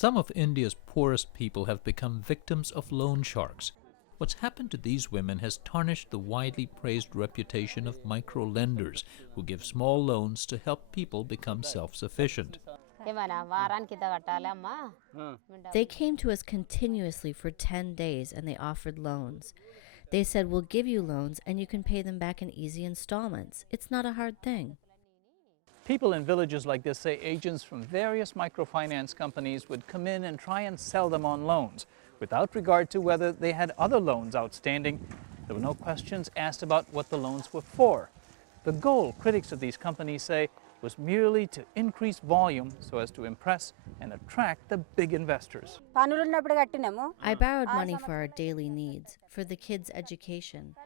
Some of India's poorest people have become victims of loan sharks. What's happened to these women has tarnished the widely praised reputation of microlenders who give small loans to help people become self-sufficient. They came to us continuously for 10 days and they offered loans. They said, we'll give you loans and you can pay them back in easy installments. It's not a hard thing. People in villages like this say agents from various microfinance companies would come in and try and sell them on loans, without regard to whether they had other loans outstanding. There were no questions asked about what the loans were for. The goal, critics of these companies say, was merely to increase volume so as to impress and attract the big investors. I borrowed money for our daily needs, for the kids' education,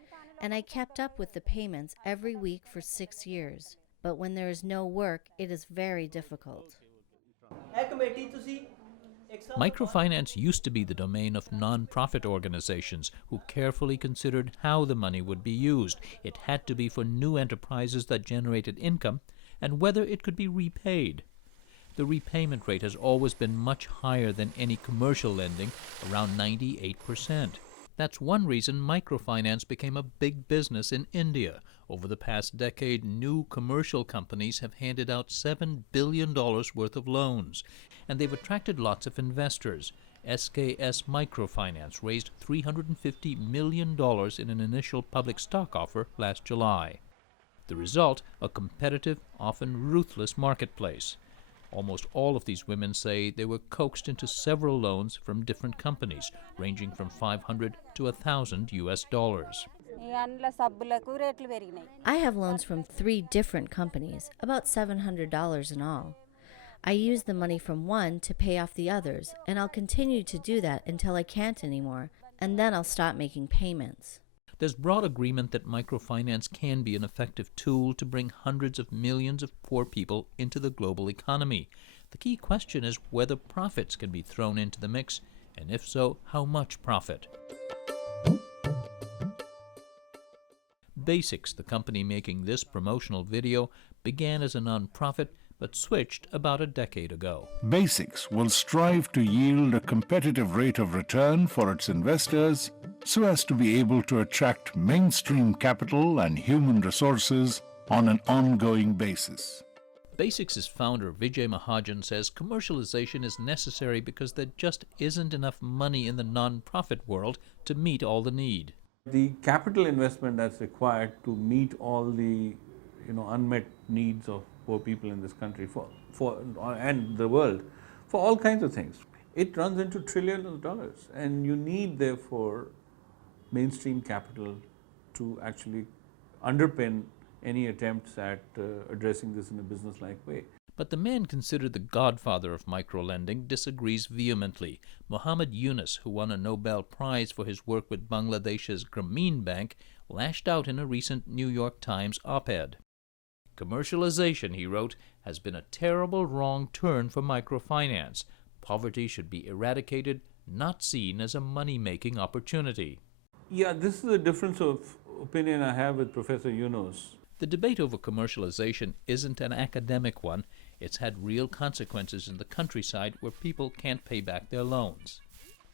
and I kept up with the payments every week for 6 years. But when there is no work, it is very difficult. Microfinance used to be the domain of non-profit organizations who carefully considered how the money would be used. It had to be for new enterprises that generated income and whether it could be repaid. The repayment rate has always been much higher than any commercial lending, around 98%. That's one reason microfinance became a big business in India. Over the past decade, new commercial companies have handed out $7 billion worth of loans, and they've attracted lots of investors. SKS Microfinance raised $350 million in an initial public stock offer last July. The result, a competitive, often ruthless marketplace. Almost all of these women say they were coaxed into several loans from different companies, ranging from $500 to $1,000 US. I have loans from 3 different companies, about $700 in all. I use the money from one to pay off the others, and I'll continue to do that until I can't anymore, and then I'll stop making payments. There's broad agreement that microfinance can be an effective tool to bring hundreds of millions of poor people into the global economy. The key question is whether profits can be thrown into the mix, and if so, how much profit. Basics, the company making this promotional video, began as a non-profit but switched about a decade ago. Basics will strive to yield a competitive rate of return for its investors so as to be able to attract mainstream capital and human resources on an ongoing basis. Basics' founder Vijay Mahajan says commercialization is necessary because there just isn't enough money in the non-profit world to meet all the need. The capital investment that's required to meet all the unmet needs of poor people in this country and the world for all kinds of things, it runs into trillions of dollars, and you need therefore mainstream capital to actually underpin any attempts at addressing this in a business-like way. But the man considered the godfather of microlending disagrees vehemently. Muhammad Yunus, who won a Nobel Prize for his work with Bangladesh's Grameen Bank, lashed out in a recent New York Times op-ed. Commercialization, he wrote, has been a terrible wrong turn for microfinance. Poverty should be eradicated, not seen as a money-making opportunity. Yeah, this is a difference of opinion I have with Professor Yunus. The debate over commercialization isn't an academic one. It's had real consequences in the countryside where people can't pay back their loans.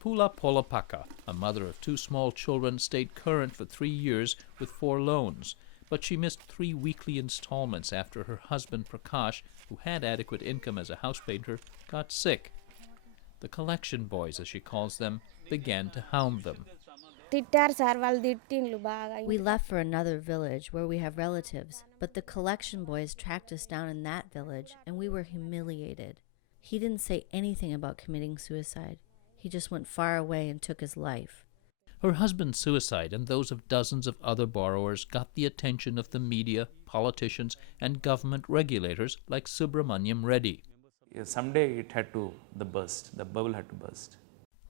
Pula Polapaka, a mother of 2 small children, stayed current for 3 years with 4 loans. But she missed 3 weekly installments after her husband Prakash, who had adequate income as a house painter, got sick. The collection boys, as she calls them, began to hound them. We left for another village where we have relatives, but the collection boys tracked us down in that village and we were humiliated. He didn't say anything about committing suicide. He just went far away and took his life. Her husband's suicide and those of dozens of other borrowers got the attention of the media, politicians, and government regulators like Subramaniam Reddy. Yeah, someday it had to burst, the bubble had to burst.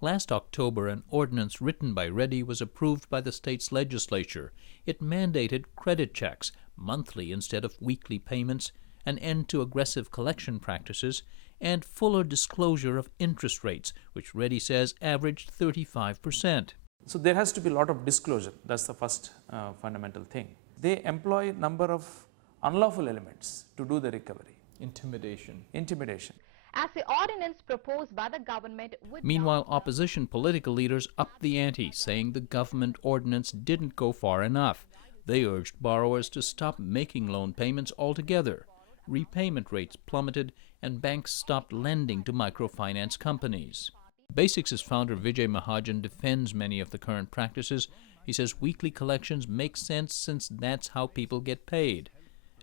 Last October, an ordinance written by Reddy was approved by the state's legislature. It mandated credit checks, monthly instead of weekly payments, an end to aggressive collection practices, and fuller disclosure of interest rates, which Reddy says averaged 35%. So there has to be a lot of disclosure. That's the first fundamental thing. They employ a number of unlawful elements to do the recovery. Intimidation. Intimidation. as the ordinance proposed by the government would Meanwhile, opposition political leaders upped the ante, saying the government ordinance didn't go far enough. They urged borrowers to stop making loan payments altogether. Repayment rates plummeted, and banks stopped lending to microfinance companies. Basics' founder Vijay Mahajan defends many of the current practices. He says weekly collections make sense since that's how people get paid.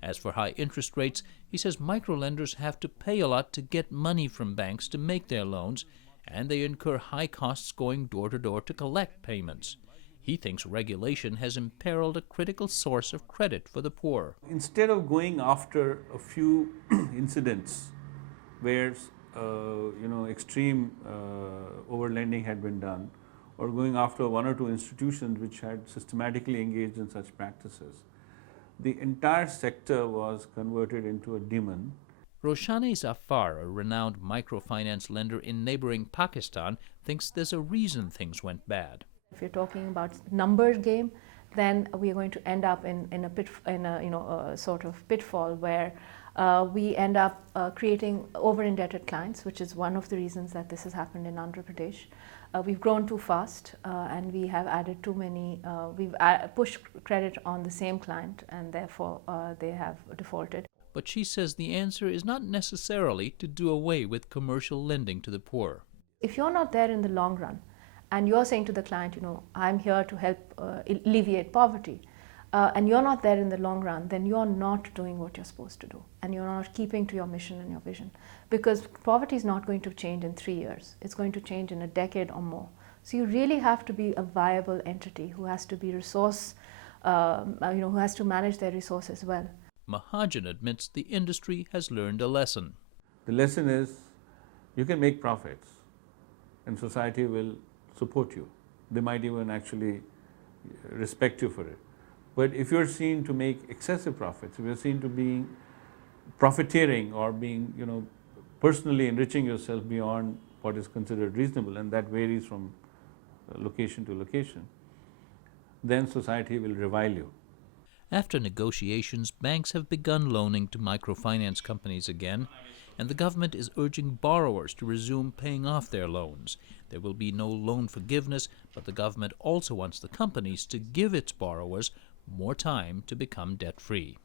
As for high interest rates, he says microlenders have to pay a lot to get money from banks to make their loans, and they incur high costs going door to door to collect payments. He thinks regulation has imperiled a critical source of credit for the poor. Instead of going after a few incidents where extreme overlending had been done, or going after one or two institutions which had systematically engaged in such practices, the entire sector was converted into a demon. Roshane Zafar, a renowned microfinance lender in neighboring Pakistan, thinks there's a reason things went bad. If you're talking about numbers game, then we are going to end up in a sort of pitfall where we end up creating over-indebted clients, which is one of the reasons that this has happened in Andhra Pradesh. We've grown too fast and we have added too many, we've pushed credit on the same client, and therefore they have defaulted. But she says the answer is not necessarily to do away with commercial lending to the poor. If you're not there in the long run and you're saying to the client, I'm here to help alleviate poverty, and you're not there in the long run, then you're not doing what you're supposed to do, and you're not keeping to your mission and your vision, because poverty is not going to change in 3 years. It's going to change in a decade or more. So you really have to be a viable entity who has to be resource, who has to manage their resources well. Mahajan admits the industry has learned a lesson. The lesson is you can make profits and society will support you. They might even actually respect you for it. But if you're seen to make excessive profits, if you're seen to be profiteering or being, personally enriching yourself beyond what is considered reasonable, and that varies from location to location, then society will revile you. After negotiations, banks have begun loaning to microfinance companies again, and the government is urging borrowers to resume paying off their loans. There will be no loan forgiveness, but the government also wants the companies to give its borrowers more time to become debt-free.